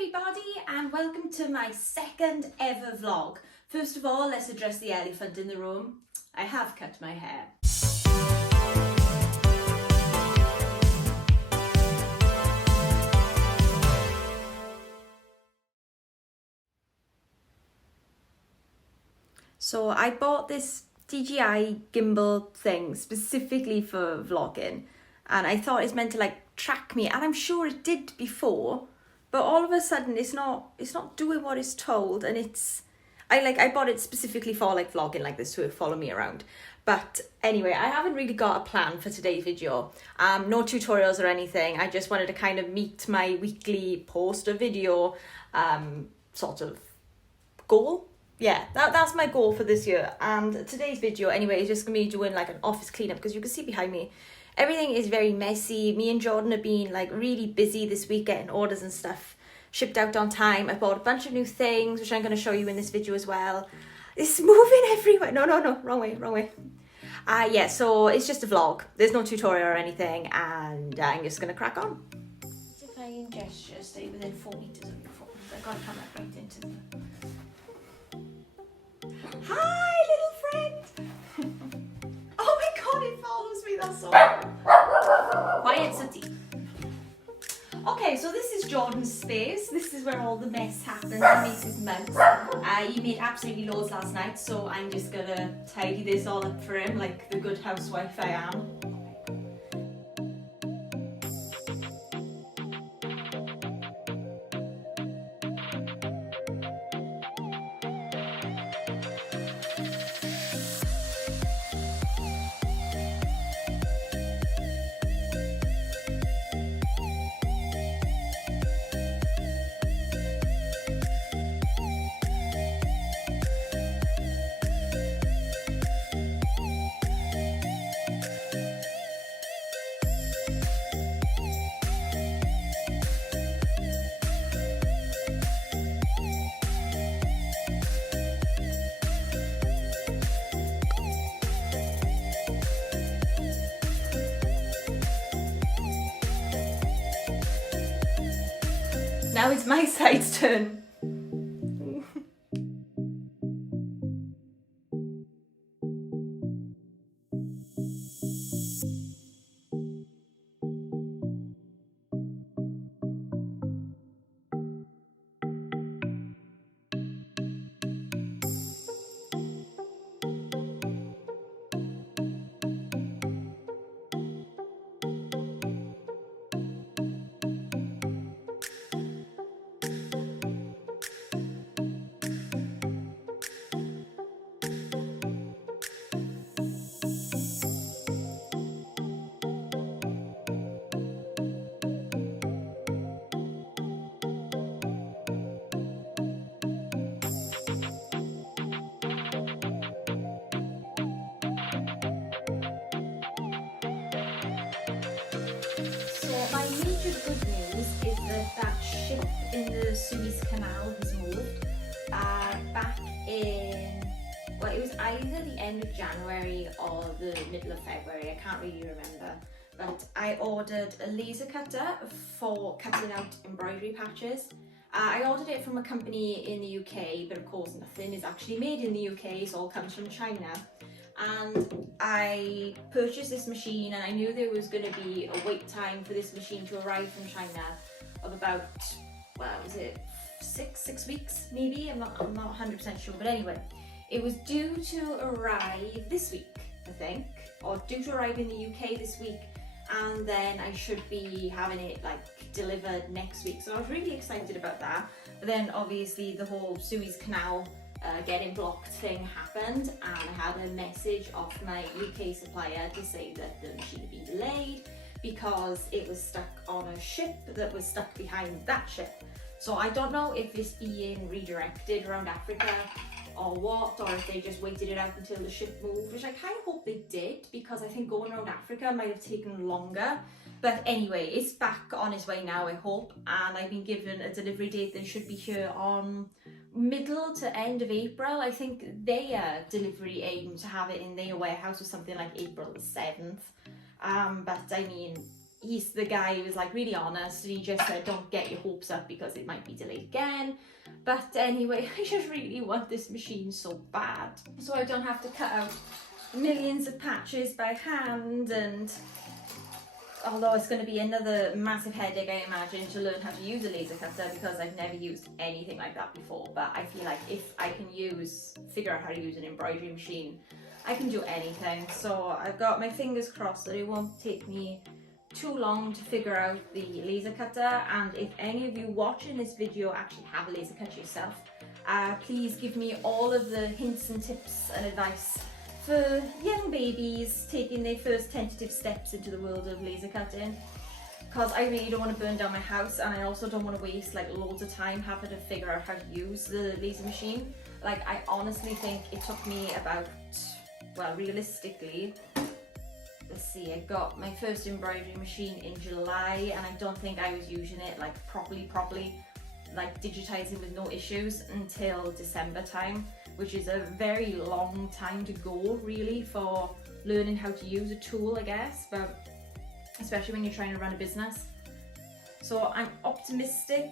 everybody and welcome to my second ever vlog. First of all, let's address the elephant in the room. I have cut my hair. So I bought this DJI gimbal thing specifically for vlogging, and I thought it's meant to like track me, and I'm sure it did before, but all of a sudden it's not doing what it's told, and I bought it specifically for like vlogging like this to follow me around. But anyway, I haven't really got a plan for today's video. No tutorials or anything. I just wanted to kind of meet my weekly post a video sort of goal. Yeah, that's my goal for this year. And today's video anyway is just gonna be doing like an office cleanup, because you can see behind me everything is very messy. Me and Jordan have been like really busy this week getting orders and stuff shipped out on time. I bought a bunch of new things which I'm going to show you in this video as well. It's moving everywhere. No, wrong way. Yeah, so it's just a vlog. There's no tutorial or anything, and I'm just going to crack on. If I can gesture, stay within 4 meters of your phone. I've got to come right into the... Hi, little friend! Oh my god, it follows me, that's so quiet, Sooty. Okay, so this is Jordan's space. This is where all the mess happens. He makes his mess. He made absolutely loads last night, so I'm just gonna tidy this all up for him like the good housewife I am. Now it's my side's turn. My major good news is that ship in the Suez Canal has moved. Back in, well, it was either the end of January or the middle of February, I can't really remember. But I ordered a laser cutter for cutting out embroidery patches. I ordered it from a company in the UK, but of course nothing is actually made in the UK, it all comes from China. And I purchased this machine, and I knew there was going to be a wait time for this machine to arrive from China of about, well, was it six weeks maybe? I'm not 100% sure, but anyway, it was due to arrive this week, I think, or due to arrive in the UK this week, and then I should be having it like delivered next week. So I was really excited about that. But then obviously the whole Suez Canal getting blocked thing happened, and I had a message off my UK supplier to say that the machine had been delayed because it was stuck on a ship that was stuck behind that ship. So I don't know if it's being redirected around Africa or what, or if they just waited it out until the ship moved, which I kind of hope they did, because I think going around Africa might have taken longer. But anyway, it's back on its way now, I hope, and I've been given a delivery date that should be here on middle to end of April. I think their delivery aim to have it in their warehouse was something like April the 7th. But I mean, he's the guy who was like really honest, and he just said don't get your hopes up because it might be delayed again. But anyway, I just really want this machine so bad, so I don't have to cut out millions of patches by hand. And although it's going to be another massive headache, I imagine, to learn how to use a laser cutter, because I've never used anything like that before. But I feel like if I can figure out how to use an embroidery machine, I can do anything. So I've got my fingers crossed that it won't take me too long to figure out the laser cutter. And if any of you watching this video actually have a laser cutter yourself, please give me all of the hints and tips and advice for young babies taking their first tentative steps into the world of laser cutting, because I really don't want to burn down my house, and I also don't want to waste like loads of time having to figure out how to use the laser machine. Like, I honestly think it took me about, well, realistically, let's see, I got my first embroidery machine in July, and I don't think I was using it like properly, like digitizing with no issues until December time, which is a very long time to go really for learning how to use a tool, I guess, but especially when you're trying to run a business. So I'm optimistic.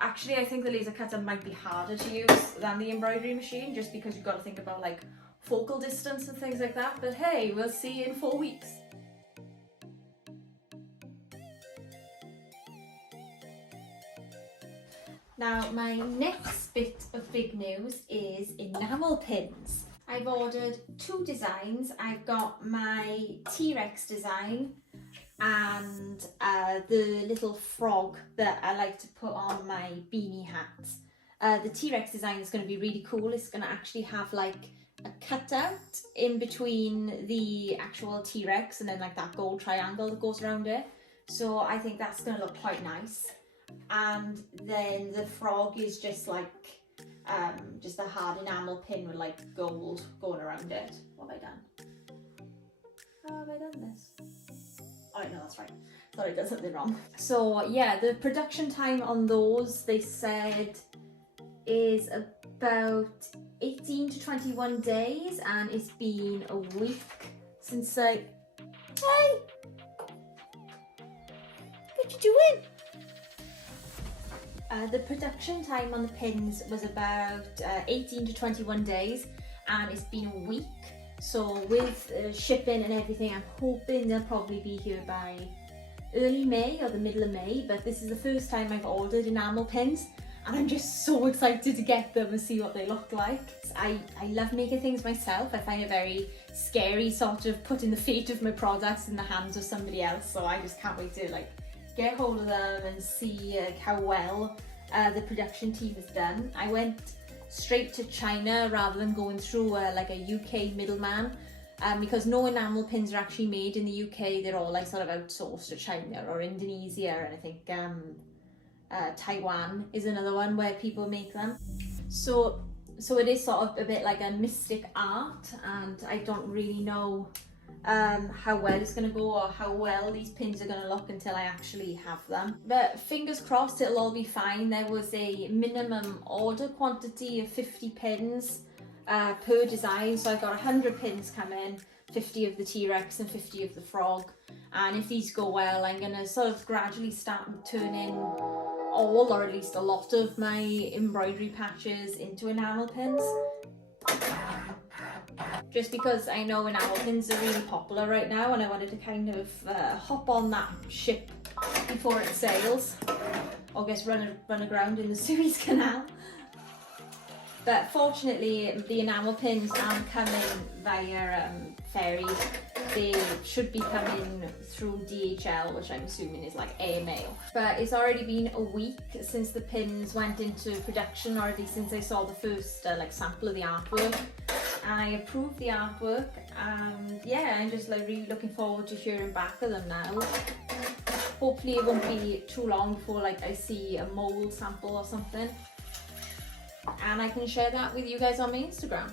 Actually, I think the laser cutter might be harder to use than the embroidery machine, just because you've got to think about like focal distance and things like that. But hey, we'll see in 4 weeks. Now, my next bit of big news is enamel pins. I've ordered 2 designs. I've got my T-Rex design and the little frog that I like to put on my beanie hat. The T-Rex design is going to be really cool. It's going to actually have like a cutout in between the actual T-Rex and then like that gold triangle that goes around it. So I think that's going to look quite nice. And then the frog is just like just a hard enamel pin with like gold going around it. What have I done? How have I done this? Oh no, that's right. Thought I did something wrong. So yeah, the production time on those, they said, is about 18 to 21 days, and it's been a week since I... Hey! What you doing? The production time on the pins was about 18 to 21 days, and it's been a week. So with shipping and everything, I'm hoping they'll probably be here by early May or the middle of May. But this is the first time I've ordered enamel pins, and I'm just so excited to get them and see what they look like. I love making things myself. I find it very scary sort of putting the fate of my products in the hands of somebody else. So I just can't wait to like get hold of them and see how well the production team has done. I went straight to China rather than going through like a UK middleman, because no enamel pins are actually made in the UK. They're all like sort of outsourced to China or Indonesia, and I think Taiwan is another one where people make them. So it is sort of a bit like a mystic art, and I don't really know how well it's going to go or how well these pins are going to look until I actually have them. But fingers crossed it'll all be fine. There was a minimum order quantity of 50 pins per design, so I got 100 pins come in, 50 of the T-Rex and 50 of the frog. And if these go well, I'm going to sort of gradually start turning all, or at least a lot of my embroidery patches into enamel pins. Just because I know enamel pins are really popular right now, and I wanted to kind of hop on that ship before it sails, or gets run aground in the Suez Canal. But fortunately, the enamel pins aren't coming via ferry. They should be coming through DHL, which I'm assuming is like airmail. But it's already been a week since the pins went into production, or at least since I saw the first like sample of the artwork. And I approved the artwork, and yeah, I'm just like really looking forward to hearing back of them now. Hopefully it won't be too long before like I see a mold sample or something, and I can share that with you guys on my Instagram.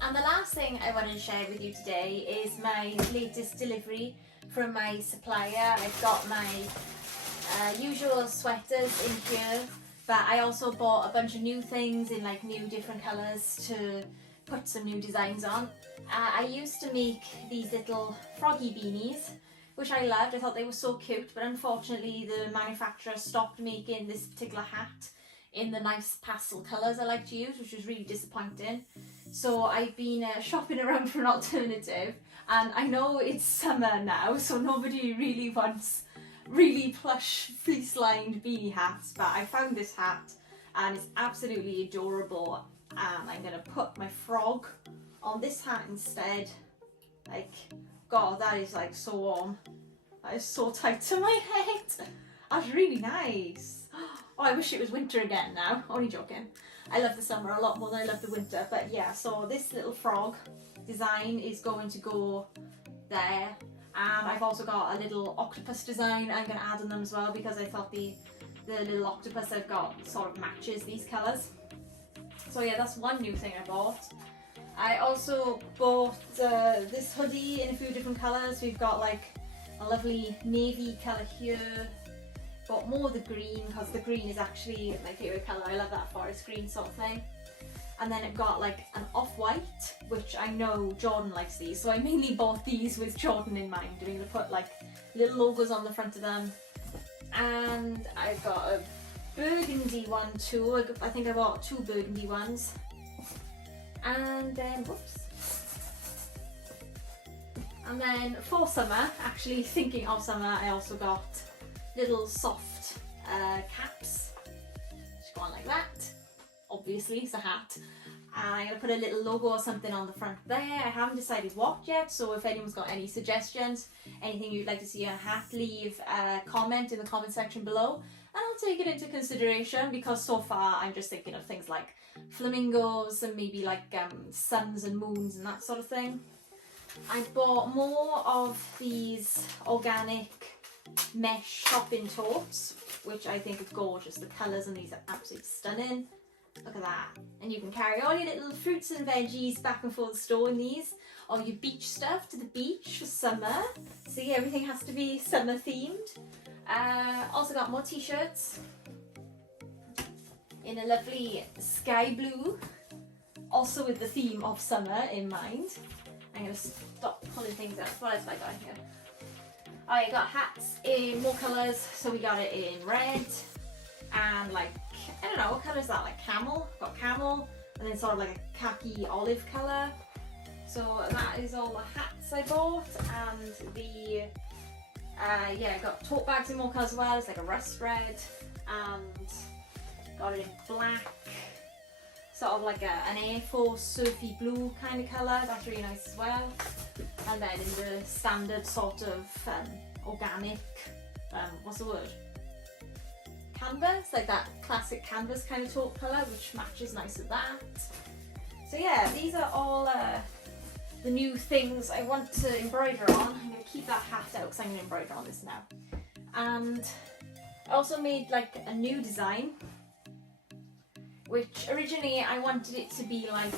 And the last thing I wanted to share with you today is my latest delivery from my supplier. I've got my usual sweaters in here, But I also bought a bunch of new things in like new different colours to put some new designs on. I used to make these little froggy beanies, which I loved. I thought they were so cute, but unfortunately the manufacturer stopped making this particular hat in the nice pastel colours I like to use, which was really disappointing. So I've been shopping around for an alternative, and I know it's summer now, so nobody really wants really plush fleece lined beanie hats, but I found this hat and it's absolutely adorable, and I'm gonna put my frog on this hat instead. Like, God, that is like so warm. That is so tight to my head. That's really nice. Oh, I wish it was winter again now. Only joking. I love the summer a lot more than I love the winter. But yeah, so this little frog design is going to go there. And I've also got a little octopus design I'm going to add on them as well, because I thought the little octopus I've got sort of matches these colours. So yeah, that's one new thing I bought. I also bought this hoodie in a few different colours. We've got like a lovely navy colour here. Bought more of the green because the green is actually my favourite colour. I love that forest green sort of thing. And then it got like an off-white, which I know Jordan likes these, so I mainly bought these with Jordan in mind. I'm going to put like little logos on the front of them. And I got a burgundy one too. I think I bought 2 burgundy ones. And then, whoops. And then for summer, actually thinking of summer, I also got little soft caps. Just go on like that. Obviously, it's a hat. And I'm going to put a little logo or something on the front there. I haven't decided what yet, so if anyone's got any suggestions, anything you'd like to see on a hat, leave a comment in the comment section below, and I'll take it into consideration, because so far I'm just thinking of things like flamingos and maybe like suns and moons and that sort of thing. I bought more of these organic mesh shopping totes, which I think are gorgeous. The colours on these are absolutely stunning. Look at that. And you can carry all your little fruits and veggies back and forth to the store in these, or your beach stuff to the beach for summer. See, everything has to be summer themed. Also got more t-shirts in a lovely sky blue, also with the theme of summer in mind. I'm going to stop pulling things out. What else have I got here? I got hats in more colours, so we got it in red and like, I don't know, what colour is that? Like camel? Got camel, and then sort of like a khaki olive colour. So that is all the hats I bought, and the yeah, I got tote bags in more colours as well. It's like a rust red, and got it in black, sort of like an Air Force surfy blue kind of colour. That's really nice as well. And then in the standard sort of organic, what's the word? Canvas, like that classic canvas kind of taupe colour, which matches nice with that. So yeah, these are all the new things I want to embroider on. I'm going to keep that hat out because I'm going to embroider on this now. And I also made like a new design, which originally I wanted it to be like,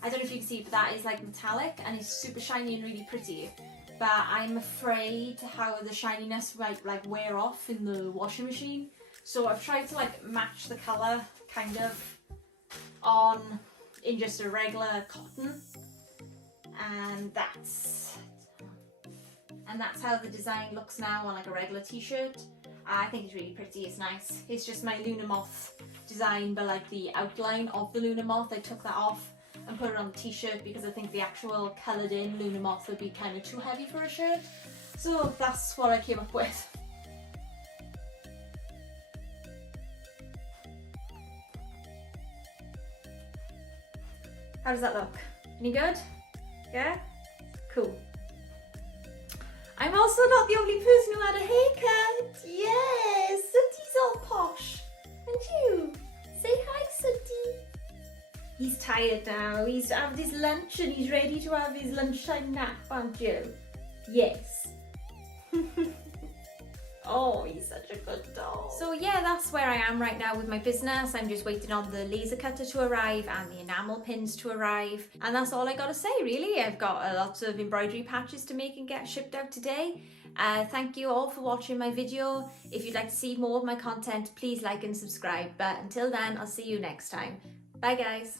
I don't know if you can see, but that is like metallic and it's super shiny and really pretty. But I'm afraid how the shininess might like wear off in the washing machine. So I've tried to like match the colour kind of on in just a regular cotton. And that's how the design looks now on like a regular t-shirt. I think it's really pretty, it's nice. It's just my Luna Moth design, but like the outline of the Luna Moth, I took that off and put it on the t-shirt because I think the actual coloured in Luna Moth would be kind of too heavy for a shirt. So that's what I came up with. How does that look? Any good? Yeah? Cool. I'm also not the only person who had a haircut. Yes, Sooty's all posh. And you? Say hi, Sooty. He's tired now. He's had his lunch and he's ready to have his lunchtime nap, aren't you? Yes. Oh, he's such a good dog. So yeah, that's where I am right now with my business. I'm just waiting on the laser cutter to arrive and the enamel pins to arrive. And that's all I gotta say really. I've got lots of embroidery patches to make and get shipped out today. Thank you all for watching my video. If you'd like to see more of my content, please like and subscribe. But until then, I'll see you next time. Bye guys.